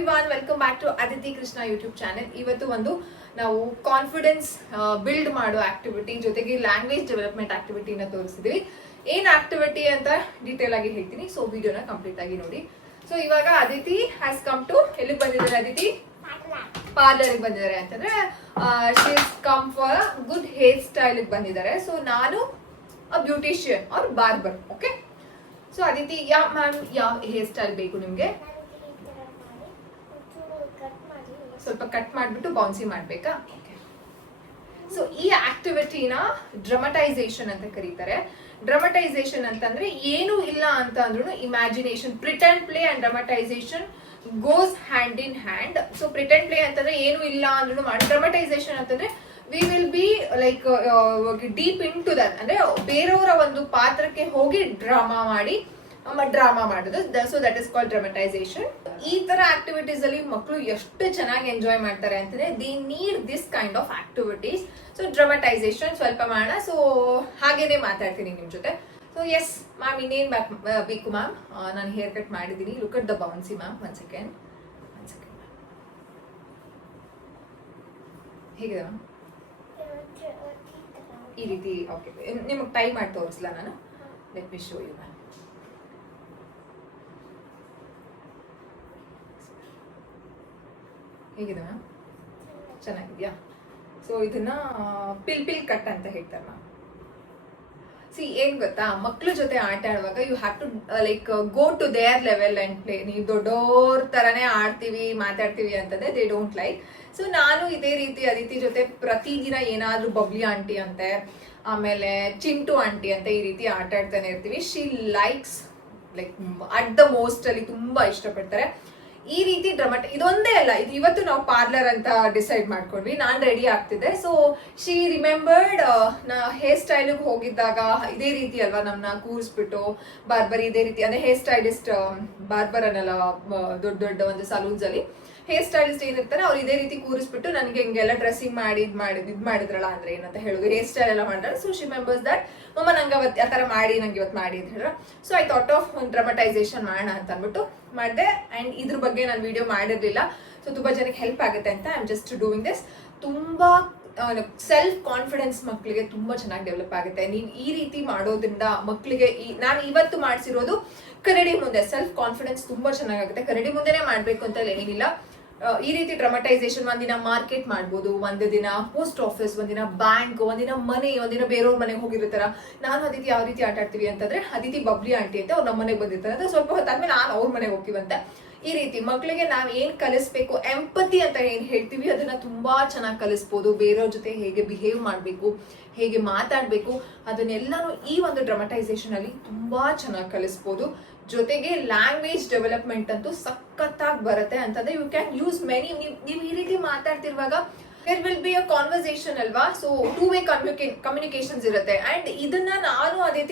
Everyone, welcome back to Aditi Krishna YouTube channel. ಇವತ್ತು ಒಂದು ನಾವು ಕಾನ್ಫಿಡೆನ್ಸ್ ಬಿಲ್ಡ್ ಮಾಡೋ ಆಕ್ಟಿವಿಟಿ ಜೊತೆಗೆ ಲ್ಯಾಂಗ್ವೇಜ್ ಡೆವಲಪ್ಮೆಂಟ್ ಆಕ್ಟಿವಿಟಿನ ತೋರಿಸಿದ್ವಿ. ಏನ್ ಆಕ್ಟಿವಿಟಿ ಅಂತ ಡೀಟೇಲ್ ಆಗಿ ಹೇಳ್ತೀನಿ, ಸೊ ವಿಡಿಯೋನ ಕಂಪ್ಲೀಟ್ ಆಗಿ ನೋಡಿ. ಸೊ ಇವಾಗ ಅದಿತಿ ಹ್ಯಾಸ್ ಕಮ್ ಟು ಎಲ್ಲಿಗೆ ಬಂದಿದ್ದಾರೆ? ಅದಿತಿ ಪಾರ್ಲರ್ಗೆ ಬಂದಿದ್ದಾರೆ ಅಂತಂದ್ರೆ she is come for good hair style ಬಂದಿದ್ದಾರೆ. ಸೊ ನಾನು beautician or barber. Okay, so Aditi ಯಾವ ಹೇರ್ ಸ್ಟೈಲ್ ಬೇಕು ನಿಮ್ಗೆ? ಸ್ವಲ್ಪ ಕಟ್ ಮಾಡಿಬಿಟ್ಟು ಬೌನ್ಸಿ ಮಾಡ್ಬೇಕಾ? ಸೊ ಈ ಆಕ್ಟಿವಿಟಿನ ಡ್ರಮಟೈಸೇಷನ್ ಅಂತ ಕರೀತಾರೆ. ಡ್ರಮಟೈಸೇಷನ್ ಅಂತಂದ್ರೆ ಏನು ಇಲ್ಲ ಅಂತ ಅಂದ್ರೂ imagination, pretend play and dramatization goes hand in hand. So pretend play ಅಂತಂದ್ರೆ ಏನು ಇಲ್ಲ ಅಂದ್ರೂ ಮಾಡಿ, ಡ್ರಮಟೈಸೇಷನ್ ಅಂತಂದ್ರೆ we will be like deep into that, ಅಂದ್ರೆ ಬೇರೆಯವರ ಒಂದು ಪಾತ್ರಕ್ಕೆ ಹೋಗಿ ಡ್ರಾಮಾ ಮಾಡೋದು. So that is called dramatization. ಈ ತರ ಆಕ್ಟಿವಿಟೀಸ್ ಅಲ್ಲಿ ಮಕ್ಕಳು ಎಷ್ಟು ಚೆನ್ನಾಗಿ ಎಂಜಾಯ್ ಮಾಡ್ತಾರೆ ಅಂತಂದ್ರೆ they need this kind of activities. So dramatization ಸ್ವಲ್ಪ ಮಾಡೋಣ. ಸೊ ಹಾಗೇನೆ ಮಾತಾಡ್ತೀನಿ ನಿಮ್ ಜೊತೆ. ಸೊ ಎಸ್ ಮ್ಯಾಮ್, ಇನ್ನೇನ್ ಬೇಕು ಮ್ಯಾಮ್? ನಾನು ಹೇರ್ ಕಟ್ ಮಾಡಿದ್ದೀನಿ. Look at the bouncy ma'am. One second. ಹೇಗಿದೆ ಮ್ಯಾಮ್? ಈ ರೀತಿ. ಓಕೆ, ನಿಮಗೆ ಟೈ ಮಾಡಿ ತೋರಿಸ್ಲಾ ನಾನು? Let me show you ma'am. ಹೇಗಿದೆ ಮ್ಯಾಮ್? ಚೆನ್ನಾಗಿದ್ಯಾ? ಸೊ ಇದನ್ನ ಪಿಲ್ ಕಟ್ ಅಂತ ಹೇಳ್ತಾರೆ ಮ್ಯಾಮ್. ಸಿ ಏನ್ ಗೊತ್ತಾ, ಮಕ್ಳ ಜೊತೆ ಆಟ ಆಡುವಾಗ you have to like go to their level and play. ನೀವು ದೊಡ್ಡೋರ್ ತರನೇ ಆಡ್ತೀವಿ ಮಾತಾಡ್ತೀವಿ ಅಂತಂದ್ರೆ ದೇ ಡೋಂಟ್ ಲೈಕ್. ಸೊ ನಾನು ಇದೇ ರೀತಿ ಅದಿತಿ ಜೊತೆ ಪ್ರತಿದಿನ ಏನಾದ್ರೂ ಬಬ್ಲಿ ಆಂಟಿ ಅಂತೆ, ಆಮೇಲೆ ಚಿಂಟು ಆಂಟಿ ಅಂತ ಈ ರೀತಿ ಆಟ ಆಡ್ತಾನೆ ಇರ್ತೀವಿ. She likes like at the most ಅಲ್ಲಿ ತುಂಬಾ ಇಷ್ಟಪಡ್ತಾರೆ ಈ ರೀತಿ ಇದೊಂದೇ ಅಲ್ಲ, ಇದು ಇವತ್ತು ನಾವು ಪಾರ್ಲರ್ ಅಂತ ಡಿಸೈಡ್ ಮಾಡ್ಕೊಂಡ್ವಿ. ನಾನ್ ರೆಡಿ ಆಗ್ತಿದ್ದೆ. ಸೊ ಶಿ ರಿಮೆಂಬರ್ಡ್ ನಾ ಹೇರ್ ಸ್ಟೈಲಿಗೆ ಹೋಗಿದ್ದಾಗ ಇದೇ ರೀತಿ ಅಲ್ವಾ ನಮ್ಮನ್ನ ಕೂರಿಸ್ಬಿಟ್ಟು ಬಾರ್ಬರ್ ಇದೇ ರೀತಿ, ಅಂದ್ರೆ ಹೇರ್ ಸ್ಟೈಲಿಸ್ಟ್ ಬಾರ್ಬರ್ ಅನ್ನಲ್ಲ, ದೊಡ್ಡ ಒಂದು ಸಲೂನ್ಸ್ ಅಲ್ಲಿ ಹೇರ್ ಸ್ಟೈಲಿಸ್ಟ್ ಏನಿರ್ತಾರೆ ಅವ್ರು ಇದೇ ರೀತಿ ಕೂರಿಸ್ಬಿಟ್ಟು ನನಗೆ ಹಿಂಗೆಲ್ಲ ಡ್ರೆಸ್ಸಿಂಗ್ ಇದ್ ಮಾಡಿದ್ರಲ್ಲ, ಅಂದ್ರೆ ಏನಂತ ಹೇಳೋದು, ಹೇರ್ ಸ್ಟೈಲ್ ಎಲ್ಲ ಮಾಡಿದ್ರೆ. ಸೊ ಶಿ ಮೆಂಬರ್ಸ್ ದಟ್ ಮಮ್ಮ ನಂಗೆ ಅವತ್ತು ಆ ಥರ ಮಾಡಿ ನಂಗೆ ಇವತ್ತು ಮಾಡಿ ಅಂತ ಹೇಳಿದ್ರೆ. ಸೊ ಐ ಥಾಟ್ ಆಫ್ ಒಂದು ಡ್ರಮಟೈಸೇಷನ್ ಮಾಡೋಣ ಅಂತ ಅಂದ್ಬಿಟ್ಟು ಮಾಡಿದೆ. ಅಂಡ್ ಇದ್ರ ಬಗ್ಗೆ ನಾನು ವಿಡಿಯೋ ಮಾಡಿರ್ಲಿಲ್ಲ. ಸೊ ತುಂಬಾ ಜನಕ್ಕೆ ಹೆಲ್ಪ್ ಆಗುತ್ತೆ ಅಂತ I am just doing this. ತುಂಬಾ ಸೆಲ್ಫ್ ಕಾನ್ಫಿಡೆನ್ಸ್ ಮಕ್ಕಳಿಗೆ ತುಂಬಾ ಚೆನ್ನಾಗಿ ಡೆವಲಪ್ ಆಗುತ್ತೆ. ನೀವು ಈ ರೀತಿ ಮಾಡೋದ್ರಿಂದ ಮಕ್ಕಳಿಗೆ ನಾನು ಇವತ್ತು ಮಾಡಿಸಿರೋದು ಕನ್ನಡಿ ಮುಂದೆ ಸೆಲ್ಫ್ ಕಾನ್ಫಿಡೆನ್ಸ್ ತುಂಬಾ ಚೆನ್ನಾಗಾಗುತ್ತೆ. ಕನ್ನಡಿ ಮುಂದೆನೆ ಮಾಡ್ಬೇಕು ಅಂತ ಏನಿಲ್ಲ. ಈ ರೀತಿ ಡ್ರಮಟೈಸೇಷನ್ ಒಂದಿನ ಮಾರ್ಕೆಟ್ ಮಾಡ್ಬೋದು, ಒಂದು ದಿನ ಪೋಸ್ಟ್ ಆಫೀಸ್, ಒಂದಿನ ಬ್ಯಾಂಕ್, ಒಂದಿನ ಮನೆ, ಒಂದಿನ ಬೇರೆಯವ್ರ ಮನೆಗೆ ಹೋಗಿರ್ತಾರ. ನಾನು ಅದಿತಿ ಯಾವ ರೀತಿ ಆಟ ಆಡ್ತೀವಿ ಅಂತಂದ್ರೆ ಅದಿತಿ ಬಬ್ಲಿ ಆಂಟಿ ಅಂತ ಅವ್ರು ನಮ್ಮ ಮನೆಗೆ ಬಂದಿರ್ತಾರೆ ಅಂತ, ಸ್ವಲ್ಪ ಹೊತ್ತಾದ್ಮೇಲೆ ನಾನು ಅವ್ರ ಮನೆಗೆ ಹೋಗ್ತೀವಂತೆ. ಈ ರೀತಿ ಮಕ್ಕಳಿಗೆ ನಾವ್ ಏನ್ ಕಲಿಸ್ಬೇಕು, ಎಂಪತಿ ಅಂತ ಏನ್ ಹೇಳ್ತೀವಿ ಅದನ್ನ ತುಂಬಾ ಚೆನ್ನಾಗಿ ಕಲಿಸ್ಬೋದು. ಬೇರೆಯವ್ರ ಜೊತೆ ಹೇಗೆ ಬಿಹೇವ್ ಮಾಡ್ಬೇಕು, ಹೇಗೆ ಮಾತಾಡ್ಬೇಕು, ಅದನ್ನೆಲ್ಲಾನು ಈ ಒಂದು ಡ್ರಮಟೈಸೇಷನ್ ಅಲ್ಲಿ ತುಂಬಾ ಚೆನ್ನಾಗಿ ಕಲಿಸ್ಬೋದು. ಜೊತೆಗೆ ಲ್ಯಾಂಗ್ವೇಜ್ ಡೆವಲಪ್ಮೆಂಟ್ ಅಂತೂ ಸಖತ್ತಾಗಿ ಬರುತ್ತೆ ಅಂತಂದ್ರೆ ಯು ಕ್ಯಾನ್ ಯೂಸ್ ಮೆನಿ. ನೀವು ಈ ರೀತಿ ಮಾತಾಡ್ತಿರುವಾಗ there will be a conversation ಅಲ್ವಾ. ಸೊ ಟೂ ವೇ ಕಮ್ಯುನಿಕೇಶನ್ಸ್ ಇರುತ್ತೆ. ಅಂಡ್ ಇದನ್ನ ನಾನು ಅದೇ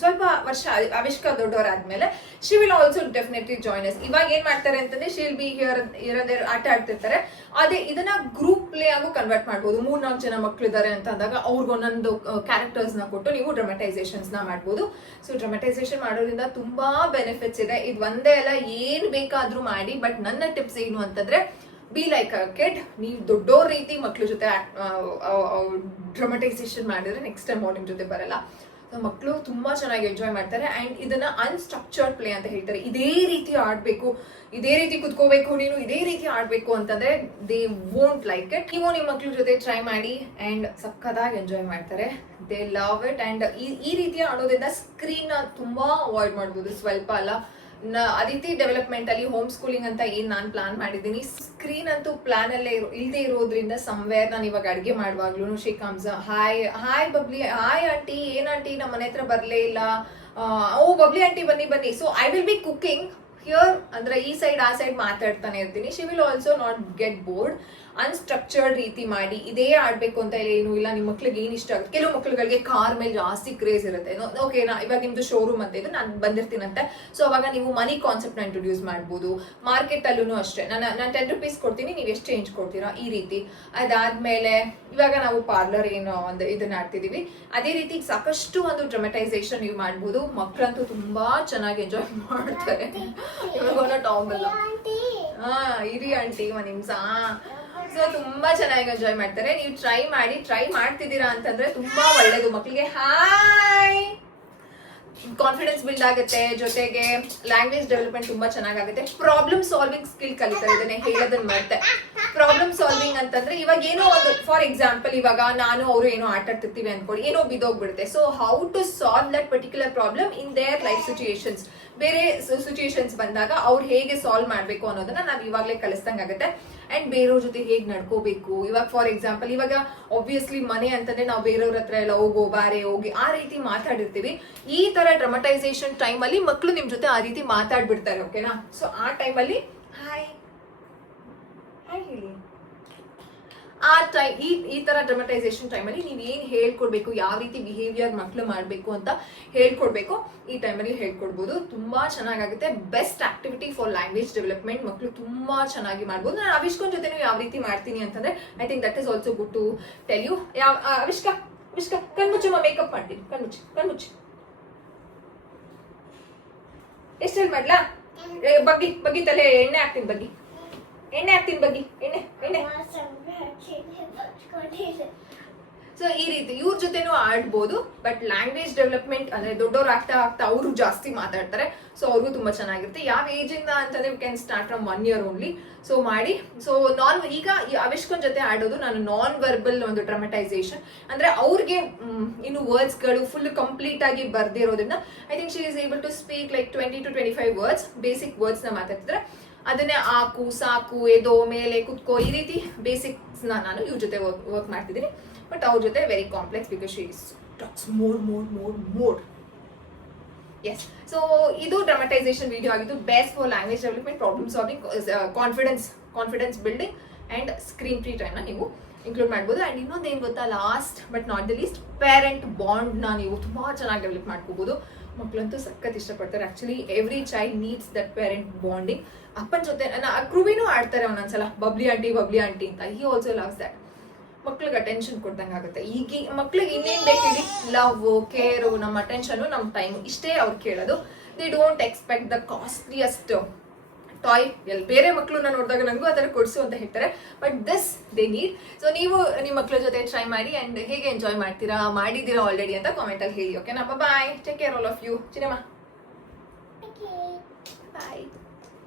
ಸ್ವಲ್ಪ ವರ್ಷ ಆವಿಷ್ಕಾರ ದೊಡ್ಡವರಾದ್ಮೇಲೆ she will also definitely join us. ಇವಾಗ ಏನ್ ಮಾಡ್ತಾರೆ ಅಂತಂದ್ರೆ ಶಿ ವಿಲ್ ಬಿ ಹಿಯರ್ ಆಟ ಆಡ್ತಿರ್ತಾರೆ. ಅದೇ ಇದನ್ನ ಗ್ರೂಪ್ ಪ್ಲೇ ಆಗು ಕನ್ವರ್ಟ್ ಮಾಡ್ಬೋದು. 3-4 ಜನ ಮಕ್ಳಿದ್ದಾರೆ ಅಂತ ಅಂದಾಗ ಅವ್ರಿಗೊಂದೊಂದು ಕ್ಯಾರೆಕ್ಟರ್ಸ್ ನ ಕೊಟ್ಟು ನೀವು ಡ್ರಮಟೈಸೇಷನ್ಸ್ ನ ಮಾಡ್ಬೋದು. ಸೊ ಡ್ರಮಟೈಸೇಷನ್ ಮಾಡೋದ್ರಿಂದ ತುಂಬಾ ಬೆನಿಫಿಟ್ಸ್ ಇದೆ. ಇದು ಒಂದೇ ಅಲ್ಲ, ಏನ್ ಬೇಕಾದ್ರೂ ಮಾಡಿ. ಬಟ್ ನನ್ನ ಟಿಪ್ಸ್ ಏನು ಅಂತಂದ್ರೆ ಬಿ ಲೈಕ್ ಅ ಕಿಡ್. ನೀವು ದೊಡ್ಡೋರ್ ರೀತಿ ಮಕ್ಳ ಜೊತೆ ಡ್ರಮಟೈಸೇಷನ್ ಮಾಡಿದ್ರೆ ನೆಕ್ಸ್ಟ್ ಟೈಮ್ ಅವ್ರ ನಿಮ್ ಜೊತೆ ಬರಲ್ಲ. ಮಕ್ಕಳು ತುಂಬಾ ಚೆನ್ನಾಗಿ ಎಂಜಾಯ್ ಮಾಡ್ತಾರೆ. ಅಂಡ್ ಇದನ್ನ ಅನ್ಸ್ಟ್ರಕ್ಚರ್ಡ್ ಪ್ಲೇ ಅಂತ ಹೇಳ್ತಾರೆ. ಇದೇ ರೀತಿ ಆಡ್ಬೇಕು, ಇದೇ ರೀತಿ ಕುತ್ಕೋಬೇಕು, ನೀನು ಇದೇ ರೀತಿ ಆಡ್ಬೇಕು ಅಂತಂದ್ರೆ ದೇ ವೋಂಟ್ ಲೈಕ್ ಇಟ್. ನೀವು ನಿಮ್ಮ ಮಕ್ಳ ಜೊತೆ ಟ್ರೈ ಮಾಡಿ ಅಂಡ್ ಸಕ್ಕದಾಗಿ ಎಂಜಾಯ್ ಮಾಡ್ತಾರೆ. They love it. ಅಂಡ್ ಈ ರೀತಿ ಆಡೋದ್ರಿಂದ ಸ್ಕ್ರೀನ್ ತುಂಬಾ ಅವಾಯ್ಡ್ ಮಾಡ್ಬೋದು. ಸ್ವಲ್ಪ ಅಲ್ಲ, ಅದಿತಿ ಡೆವಲಪ್ಮೆಂಟ್ ಅಲ್ಲಿ ಹೋಮ್ ಸ್ಕೂಲಿಂಗ್ ಅಂತ ಏನ್ ನಾನು ಪ್ಲಾನ್ ಮಾಡಿದ್ದೀನಿ, ಸ್ಕ್ರೀನ್ ಅಂತೂ ಪ್ಲಾನ್ ಅಲ್ಲೇ ಇಲ್ಲದೆ ಇರೋದ್ರಿಂದ ಸಮ್ವೇರ್ ನಾನು ಇವಾಗ ಅಡ್ಗೆ ಮಾಡುವಾಗ್ಲೂ she comes, hi Babli, hi aunty, ಏನ್ ಆಂಟಿ ನಮ್ಮ ಮನೆ ಹತ್ರ ಬರ್ಲೇ ಇಲ್ಲ, ಓ ಬಬ್ಲಿ ಆಂಟಿ ಬನ್ನಿ. So I will be cooking here ಅಂದ್ರೆ ಈ ಸೈಡ್ ಆ ಸೈಡ್ ಮಾತಾಡ್ತಾನೆ ಇರ್ತೀನಿ. She will also not get bored. Unstructured ರೀತಿ ಮಾಡಿ ಇದೇ ಆಡ್ಬೇಕು ಅಂತ ಏನು ಇಲ್ಲ. ನಿಮ್ಮ ಮಕ್ಳಿಗೆ ಏನ್ ಇಷ್ಟ ಆಗುತ್ತೆ. ಕೆಲವು ಮಕ್ಳುಗಳಿಗೆ ಕಾರ್ ಮೇಲೆ ಜಾಸ್ತಿ ಕ್ರೇಜ್ ಇರುತ್ತೆ. ಓಕೆ, ಇವಾಗ ನಿಮ್ದು ಶೋರೂಮ್ ಅಂತ ಇದು ನಾನು ಬಂದಿರ್ತೀನಂತೆ. ಸೊ ಅವಾಗ ನೀವು ಮನಿ ಕಾನ್ಸೆಪ್ಟ್ ನ ಇಂಟ್ರೊಡ್ಯೂಸ್ ಮಾಡ್ಬೋದು. ಮಾರ್ಕೆಟ್ ಅಲ್ಲೂ ಅಷ್ಟೇ, ನಾನು 10 ರೂಪೀಸ್ ಕೊಡ್ತೀನಿ, ನೀವು ಎಷ್ಟು ಚೇಂಜ್ ಕೊಡ್ತೀರಾ ಈ ರೀತಿ. ಅದಾದ್ಮೇಲೆ ಇವಾಗ ನಾವು ಪಾರ್ಲರ್ ಏನು ಒಂದು ಇದನ್ನ ಆಡ್ತಿದೀವಿ, ಅದೇ ರೀತಿ ಸಾಕಷ್ಟು ಒಂದು ಡ್ರಮಟೈಸೇಷನ್ ನೀವು ಮಾಡ್ಬೋದು. ಮಕ್ಕಳಂತೂ ತುಂಬಾ ಚೆನ್ನಾಗಿ ಎಂಜಾಯ್ ಮಾಡ್ತಾರೆ. ಇವಾಗ ಟಾಮ್ ಅಲ್ಲ ಇರಿ ಆಂಟಿ ಒಂದ್ ನಿಮಿಷ. ಸೊ ತುಂಬಾ ಚೆನ್ನಾಗಿ ಎಂಜಾಯ್ ಮಾಡ್ತಾರೆ. ನೀವು ಟ್ರೈ ಮಾಡ್ತಿದ್ದೀರಾ ಅಂತಂದ್ರೆ ತುಂಬಾ ಒಳ್ಳೇದು ಮಕ್ಕಳಿಗೆ. ಹಾಯ್, ಕಾನ್ಫಿಡೆನ್ಸ್ ಬಿಲ್ಡ್ ಆಗುತ್ತೆ, ಜೊತೆಗೆ ಲ್ಯಾಂಗ್ವೇಜ್ ಡೆವಲಪ್ಮೆಂಟ್ ತುಂಬಾ ಚೆನ್ನಾಗುತ್ತೆ. ಪ್ರಾಬ್ಲಮ್ ಸಾಲ್ವಿಂಗ್ ಸ್ಕಿಲ್ ಕಲಿತಾರೆ. ಇದನ್ನೇ ಹೇಳೋದನ್ನ ಮತ್ತೆ ಪ್ರಾಬ್ಲಮ್ ಸಾಲ್ವಿಂಗ್ ಅಂತಂದ್ರೆ ಇವಾಗ ಏನೋ ಒಂದು ಫಾರ್ ಎಕ್ಸಾಂಪಲ್ ಇವಾಗ ನಾನು ಅವರು ಏನೋ ಆಟ ಆಡ್ತಿರ್ತೀವಿ ಅನ್ಕೊಳ್ಳಿ, ಏನೋ ಬಿದ್ದೋಗ್ಬಿಡುತ್ತೆ. So how to solve that particular problem in their life situations. ಬೇರೆ ಸಿಚುಯೇಷನ್ಸ್ ಬಂದಾಗ ಅವ್ರು ಹೇಗೆ ಸಾಲ್ವ್ ಮಾಡ್ಬೇಕು ಅನ್ನೋದನ್ನ ನಾವ್ ಇವಾಗ್ಲೇ ಕಲಿಸ್ದಂಗಾಗುತ್ತೆ. ಅಂಡ್ ಬೇರೆಯವ್ರ ಜೊತೆ ಹೇಗ್ ನಡ್ಕೋಬೇಕು. ಇವಾಗ ಫಾರ್ ಎಕ್ಸಾಂಪಲ್ ಇವಾಗ ಆಬ್ವಿಯಸ್ಲಿ ಮನೆ ಅಂತಂದ್ರೆ ನಾವು ಬೇರೆಯವ್ರ ಹತ್ರ ಎಲ್ಲ ಹೋಗಿ ಆ ರೀತಿ ಮಾತಾಡಿರ್ತೀವಿ. ಈ ತರ ಡ್ರಮಟೈಸೇಷನ್ ಟೈಮ್ ಅಲ್ಲಿ ಮಕ್ಕಳು ನಿಮ್ ಜೊತೆ ಆ ರೀತಿ ಮಾತಾಡ್ಬಿಡ್ತಾರೆ. ಓಕೆನಾ? ಸೊ ಆ ಟೈಮಲ್ಲಿ ಹಾಯ್ ಹೇಳಿ. ಈ ತರ ಡ್ರಮಟೈಸೇಷನ್ ಟೈಮಲ್ಲಿ ನೀವ್ ಏನ್ ಹೇಳ್ಕೊಡ್ಬೇಕು, ಯಾವ ರೀತಿ ಬಿಹೇವಿಯರ್ ಮಕ್ಳು ಮಾಡ್ಬೇಕು ಅಂತ ಹೇಳ್ಕೊಡ್ಬೇಕು, ಈ ಟೈಮಲ್ಲಿ ಹೇಳ್ಕೊಡ್ಬೋದು. ತುಂಬಾ ಚೆನ್ನಾಗುತ್ತೆ. Best activity for language development. ಮಕ್ಳು ತುಂಬಾ ಚೆನ್ನಾಗಿ ಮಾಡ್ಬೋದು. ನಾನು ಅವಿಷ್ಕನ್ ಜೊತೆ ಯಾವ ರೀತಿ ಮಾಡ್ತೀನಿ ಅಂತಂದ್ರೆ I think that is also good to tell you. Avishka ಕಣ್ಮುಚ್ಚಮ್ಮ, ಮೇಕಪ್ ಮಾಡ್ತೀನಿ. ಕಣ್ಮುಚ್ಚಿ. ಎಷ್ಟೆಲ್ಲ ಮಾಡ್ಲಾ? ಬಗ್ಗಿ ತಲೆ ಎಣ್ಣೆ ಹಾಕ್ತೀನಿ. ಬಗ್ಗಿ. ಸೊ ಈ ರೀತಿ ಇವ್ರ ಜೊತೆನೂ ಆಡ್ಬೋದು. ಬಟ್ ಲ್ಯಾಂಗ್ವೇಜ್ ಡೆವಲಪ್ಮೆಂಟ್ ಅಂದ್ರೆ ದೊಡ್ಡವ್ರು ಆಗ್ತಾ ಅವರು ಜಾಸ್ತಿ ಮಾತಾಡ್ತಾರೆ. ಸೊ ಅವ್ರಿಗೂ ತುಂಬಾ ಚೆನ್ನಾಗಿರುತ್ತೆ. ಯಾವ ಏಜ್ ಇಂದ ಅಂತಂದ್ರೆ you can start from 1 year only. So ಮಾಡಿ. ಸೊ ಈಗ ಅವಿಷ್ಕನ್ ಜೊತೆ ಆಡೋದು ನಾನು ನಾನ್ ವರ್ಬಲ್ ಒಂದು ಡ್ರಮಟೈಸೇಷನ್ ಅಂದ್ರೆ ಅವ್ರಿಗೆ ಇನ್ನು ವರ್ಡ್ಸ್ ಗಳು ಫುಲ್ ಕಂಪ್ಲೀಟ್ ಆಗಿ ಬರ್ದಿರೋದ್ರಿಂದ I think she is able to speak like 20 to 25 words, basic words ನ ಮಾತಾಡ್ತಿದ್ರೆ. ಅದನ್ನೇ ಆಕು, ಸಾಕು, ಎದೋ, ಮೇಲೆ, ಕುತ್ಕೋ, ಈ ರೀತಿ ಬೇಸಿಕ್ಸ್ ನಾನು ಇವ್ರ ಜೊತೆ ವರ್ಕ್ ಮಾಡ್ತಿದ್ದೀನಿ. ಬಟ್ ಅವ್ರ ಜೊತೆ very complex because she talks more. Yes. So ಇದು ಡ್ರಮಟೈಸೇಷನ್ ವಿಡಿಯೋ ಆಗಿದ್ದು. Best for language development, problem solving, confidence building and screen free time ನ ನೀವು ಇನ್ಕ್ಲೂಡ್ ಮಾಡ್ಬೋದು. ಅಂಡ್ ಇನ್ನೊಂದು ಏನ್ ಗೊತ್ತಾ, last but not the least, parent bond ನ ನೀವು ತುಂಬಾ ಚೆನ್ನಾಗಿ ಡೆವಲಪ್ ಮಾಡ್ಕೋಬಹುದು. ಮಕ್ಕಳಂತೂ ಸಖತ್ ಇಷ್ಟಪಡ್ತಾರೆ. Actually every child needs that parent bonding. ಅಪ್ಪನ ಜೊತೆ ಕೃವಿನೂ ಆಡ್ತಾರೆ ಒಂದೊಂದ್ಸಲ, ಬಬ್ಲಿ ಆಂಟಿ ಅಂತ. He also loves that. ಮಕ್ಳಿಗೆ ಅಟೆನ್ಷನ್ ಕೊಡ್ದಂಗೆ ಆಗುತ್ತೆ. ಈಗ ಮಕ್ಳಿಗೆ ಇನ್ನೇನ್ ಬೇಕು ಹೇಳಿ? ಲವ್, ಕೇರು, ನಮ್ಮ ಅಟೆನ್ಷನ್, ನಮ್ಮ ಟೈಮ್, ಇಷ್ಟೇ ಅವ್ರು ಕೇಳೋದು. They don't expect the costliest toy. ಬೇರೆ ಮಕ್ಕಳನ್ನ ನೋಡಿದಾಗ ನಂಗೂ ಆ ಥರ ಕೊಡಿಸು ಅಂತ ಹೇಳ್ತಾರೆ. But this they need. So ನೀವು ನಿಮ್ಮ ಮಕ್ಕಳ ಜೊತೆ ಟ್ರೈ ಮಾಡಿ ಅಂಡ್ ಹೇಗೆ ಎಂಜಾಯ್ ಮಾಡಿದ್ದೀರಾ ಆಲ್ರೆಡಿ ಅಂತ ಕಾಮೆಂಟ್ ಅಲ್ಲಿ ಹೇಳಿ. ಓಕೆನಾ? Bye. Take care all of you. ಚಿನ್ನಮ್ಮ ಬಾಯ್.